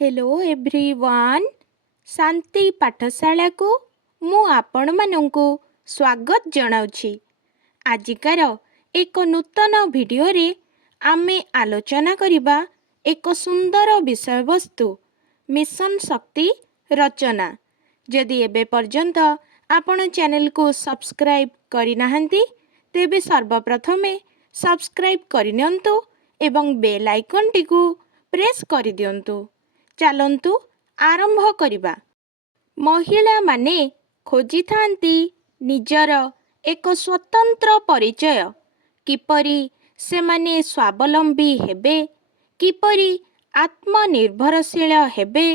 Hello everyone शांति पाठशाला को मु आपण मानंकु स्वागत जनाउछि। आजिकार एक नूतन वीडियो रे आमे आलोचना करिबा एक सुंदर विषय वस्तु मिशन शक्ति रचना। जदि एबे पर्यंत आपण चैनल को सब्सक्राइब करि नाहंती तेबे सर्वप्रथमे सब्सक्राइब करिनियंतु एवं बेल आइकन टिकु प्रेस करि दियंतु। चलंतु आरंभ करिबा। महिला माने खोजी थांती निजर एक स्वतंत्र परिचय, किपरि से माने स्वावलंबी हेबे, किपरि आत्मनिर्भरशील हेबे,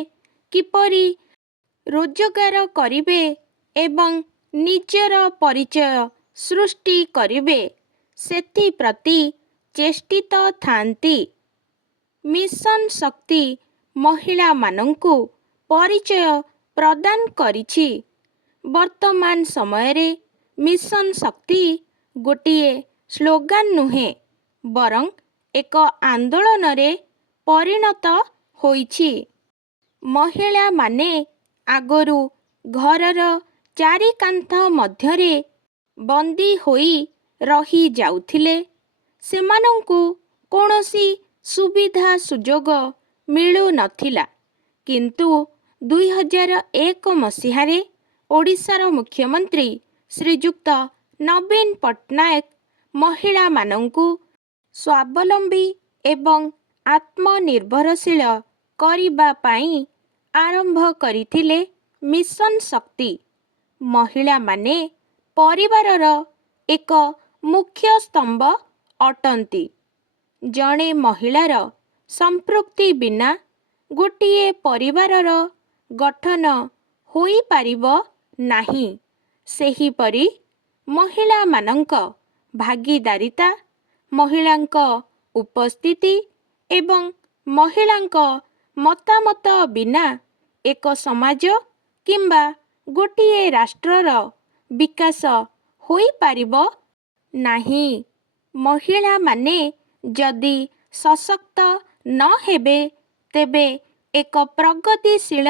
किपरि रोजगार करिबे एवं निजर परिचय सृष्टि करिबे सेथि प्रति चेष्टित थांती। मिशन शक्ति महिला मानंकु परिचय प्रदान करिछि। वर्तमान समय रे मिशन शक्ति गोटिए स्लोगान नुहे बरं एक आंदोलन रे परिणत होइछि। महिला माने आगरु घरर चारि कांथ मध्यरे बंदी होई रही जाउथिले। सेमानंकु कोनोसी सुविधा सुजोग मिलु नथिला, किंतु 2001 मसीहारे ओडिशार मुख्यमंत्री श्रीजुक्त नवीन पट्टनायक महिला मानंकु स्वावलंबी एवं आत्मनिर्भरशील करिबा पाई आरंभ करिथिले मिशन शक्ति। महिला माने परिवारर एक मुख्य स्तंभ अटंती। जणे महिलार संपृक्ति बिना गोटिए परिवारर गठन होई पारिबो नाही। सेही परि महिला मानंक भागीदारिता, महिलांक उपस्थिति एवं महिलांक मतामत बिना एक समाज किंबा गोटिए राष्ट्रर विकास होई पारिबो नाही। महिला माने जदि सशक्त न हेबे तेबे एक प्रगतिशील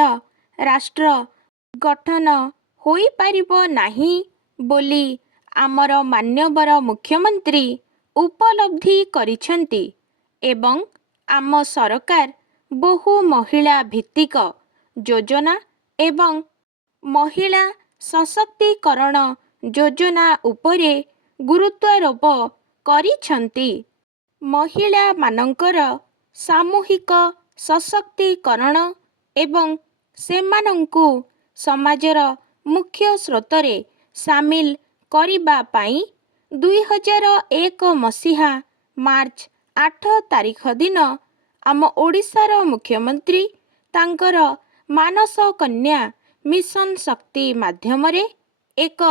राष्ट्र गठन होई पारिबो नाही बोली आमर मान्यवर मुख्यमंत्री उपलब्धि करिछंती एवं आम सरकार बहु महिला भित्तिक योजना एवं महिला सशक्तिकरण योजना उपरे गुरुत्वारोप करिछंती। महिला मानंकर सामूहिक सशक्तिकरण एवं सेमानंकु समाजर मुख्य स्रोतरे सामिल करिबा पाई 2001 मसीहा मार्च 8 तारिख दिन आम ओडिशार मुख्यमंत्री तांकर मानस कन्या मिशन शक्ति माध्यमरे एक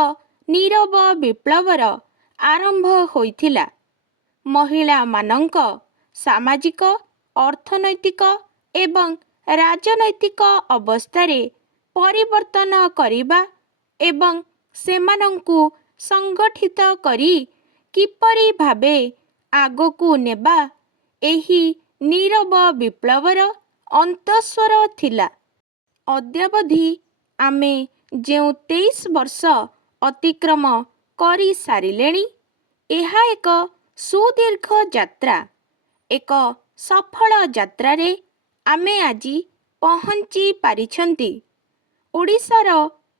नीरव विप्लवर आरंभ होइथिला। महिला मानंक सामाजिक, अर्थनैतिक एवं राजनैतिक अवस्थारे परिवर्तन करिबा एवं सेमानंकु संगठित करी किपरि भाबे आगकु नेबा एही नीरव विप्लवर अंतस्वर थिला। अद्यावधि आमे जेउ 23 वर्ष अतिक्रम करी सारिलेणी, एहा एक सुदीर्घ यात्रा। एक सफल यात्रा रे आमे आजी पहुंची पारिछंती। ओडिशार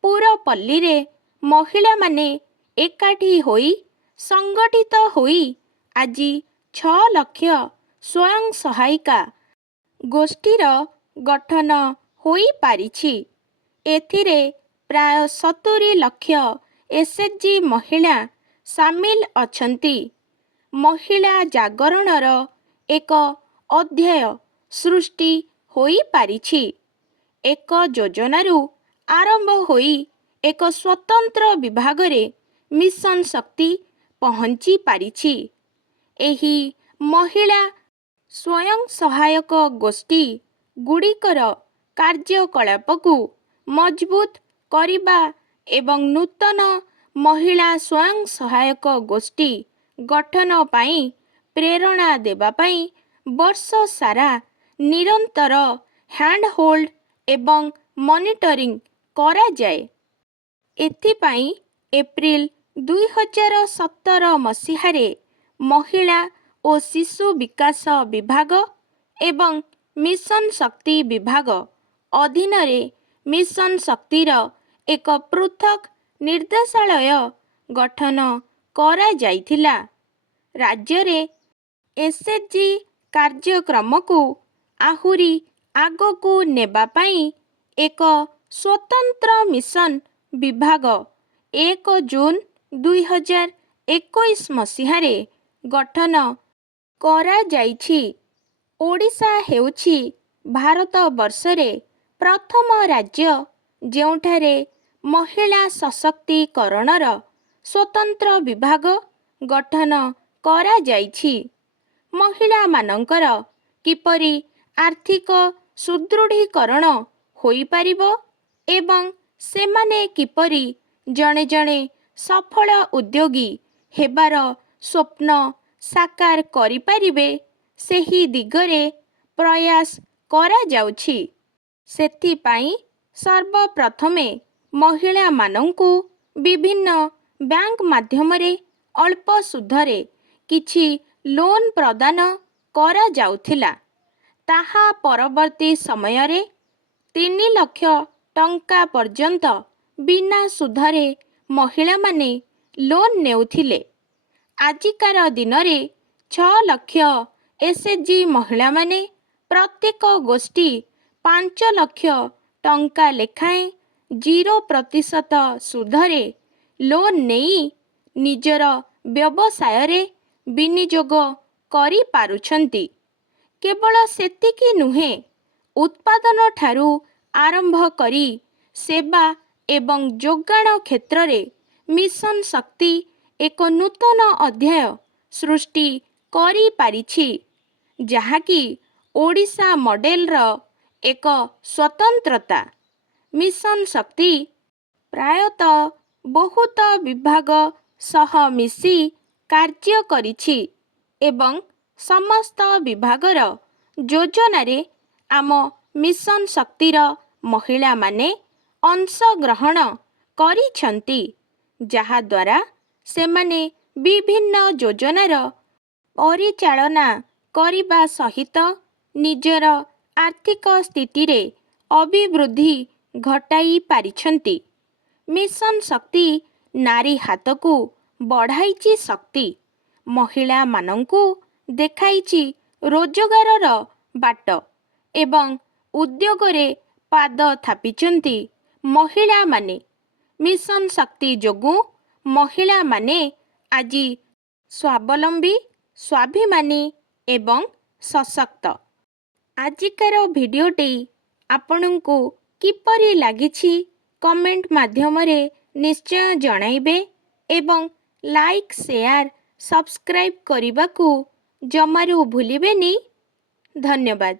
पुरपल्ली रे महिला माने एकाठी होई संगठित होई आजी 6 लाख स्वयं सहायिका गोष्ठीर गठन होई पारिछि। एथिरे प्राय 70 लाख एसएचजी महिला सामिल अछंती। महिला जागरणर एक अध्याय सृष्टि होई पारिछि। एक योजनारू आरंभ होई एक स्वतंत्र विभागरे मिशन शक्ति पहुंची पारिछि। एही महिला स्वयं सहायक गोष्ठी गुड़िकर कार्यकलापकु मजबूत करिबा एवं नूतन महिला स्वयं सहायक गोष्ठी गठन पाई प्रेरणा देबा पाई वर्ष सारा निरंतर ହ୍ୟାଣ୍ଡ ହୋଲ୍ଡ ଏବଂ ମନିଟରିଂ କରାଯାଏ। ଏଥିପାଇଁ ଏପ୍ରିଲ 2017 ମସିହାରେ ମହିଳା ଓ ଶିଶୁ ବିକାଶ ବିଭାଗ ଏବଂ ମିଶନ ଶକ୍ତି ବିଭାଗ ଅଧୀନରେ ମିଶନ ଶକ୍ତିର ଏକ ପୃଥକ୍ ନିର୍ଦ୍ଦେଶାଳୟ ଗଠନ କରାଯାଇଥିଲା। ରାଜ୍ୟରେ ଏସ୍ଏଚ୍ଜି କାର୍ଯ୍ୟକ୍ରମକୁ ଆହୁରି ଆଗକୁ ନେବା ପାଇଁ ଏକ ସ୍ୱତନ୍ତ୍ର ମିଶନ ବିଭାଗ 1 ଜୁନ 2021 ମସିହାରେ ଗଠନ କରାଯାଇଛି। ଓଡ଼ିଶା ହେଉଛି ଭାରତବର୍ଷରେ ପ୍ରଥମ ରାଜ୍ୟ ଯେଉଁଠାରେ ମହିଳା ସଶକ୍ତିକରଣର ସ୍ୱତନ୍ତ୍ର ବିଭାଗ ଗଠନ କରାଯାଇଛି। ମହିଳାମାନଙ୍କର କିପରି ଆର୍ଥିକ ସୁଦୃଢ଼ୀକରଣ ହୋଇପାରିବ ଏବଂ ସେମାନେ କିପରି ଜଣେ ଜଣେ ସଫଳ ଉଦ୍ୟୋଗୀ ହେବାର ସ୍ୱପ୍ନ ସାକାର କରିପାରିବେ ସେହି ଦିଗରେ ପ୍ରୟାସ କରାଯାଉଛି। ସେଥିପାଇଁ ସର୍ବପ୍ରଥମେ ମହିଳାମାନଙ୍କୁ ବିଭିନ୍ନ ବ୍ୟାଙ୍କ ମାଧ୍ୟମରେ ଅଳ୍ପ ସୁଧରେ କିଛି ଲୋନ୍ ପ୍ରଦାନ କରାଯାଉଥିଲା। ତାହା ପରବର୍ତ୍ତୀ ସମୟରେ 3 ଲକ୍ଷ ଟଙ୍କା ପର୍ଯ୍ୟନ୍ତ ବିନା ସୁଧରେ ମହିଳାମାନେ ଲୋନ୍ ନେଉଥିଲେ। ଆଜିକାର ଦିନରେ 6 ଲକ୍ଷ ଏସ୍ଏଚ୍ଜି ମହିଳାମାନେ ପ୍ରତ୍ୟେକ ଗୋଷ୍ଠୀ 5 ଲକ୍ଷ ଟଙ୍କା ଲେଖାଏଁ 0% ସୁଧରେ ଲୋନ୍ ନେଇ ନିଜର ବ୍ୟବସାୟରେ ବିନିଯୋଗ କରିପାରୁଛନ୍ତି। କେବଳ ସେତିକି ନୁହେଁ, ଉତ୍ପାଦନ ଠାରୁ ଆରମ୍ଭ କରି ସେବା ଏବଂ ଯୋଗାଣ କ୍ଷେତ୍ରରେ ମିଶନ ଶକ୍ତି ଏକ ନୂତନ ଅଧ୍ୟାୟ ସୃଷ୍ଟି କରିପାରିଛି, ଯାହାକି ଓଡ଼ିଶା ମଡେଲର ଏକ ସ୍ୱତନ୍ତ୍ରତା। ମିଶନ ଶକ୍ତି ପ୍ରାୟତଃ ବହୁତ ବିଭାଗ ସହ ମିଶି କାର୍ଯ୍ୟ କରିଛି ଏବଂ ସମସ୍ତ ବିଭାଗର ଯୋଜନାରେ ଆମ ମିଶନ ଶକ୍ତିର ମହିଳାମାନେ ଅଂଶଗ୍ରହଣ କରିଛନ୍ତି, ଯାହାଦ୍ୱାରା ସେମାନେ ବିଭିନ୍ନ ଯୋଜନାର ପରିଚାଳନା କରିବା ସହିତ ନିଜର ଆର୍ଥିକ ସ୍ଥିତିରେ ଅଭିବୃଦ୍ଧି ଘଟାଇ ପାରିଛନ୍ତି। ମିଶନ ଶକ୍ତି ନାରୀ ହାତକୁ ବଢ଼ାଇଛି ଶକ୍ତି, ମହିଳାମାନଙ୍କୁ ଦେଖାଇଛି ରୋଜଗାରର ବାଟ ଏବଂ ଉଦ୍ୟୋଗରେ ପାଦ ଥାପିଛନ୍ତି ମହିଳାମାନେ। ମିଶନ ଶକ୍ତି ଯୋଗୁଁ ମହିଳାମାନେ ଆଜି ସ୍ୱାବଲମ୍ବୀ, ସ୍ୱାଭିମାନୀ ଏବଂ ସଶକ୍ତ। ଆଜିକାର ଭିଡ଼ିଓଟି ଆପଣଙ୍କୁ କିପରି ଲାଗିଛି କମେଣ୍ଟ ମାଧ୍ୟମରେ ନିଶ୍ଚୟ ଜଣାଇବେ ଏବଂ ଲାଇକ୍, ସେୟାର, ସବସ୍କ୍ରାଇବ୍ କରିବାକୁ ଜମାରୁ ଭୁଲିବେନି। ଧନ୍ୟବାଦ।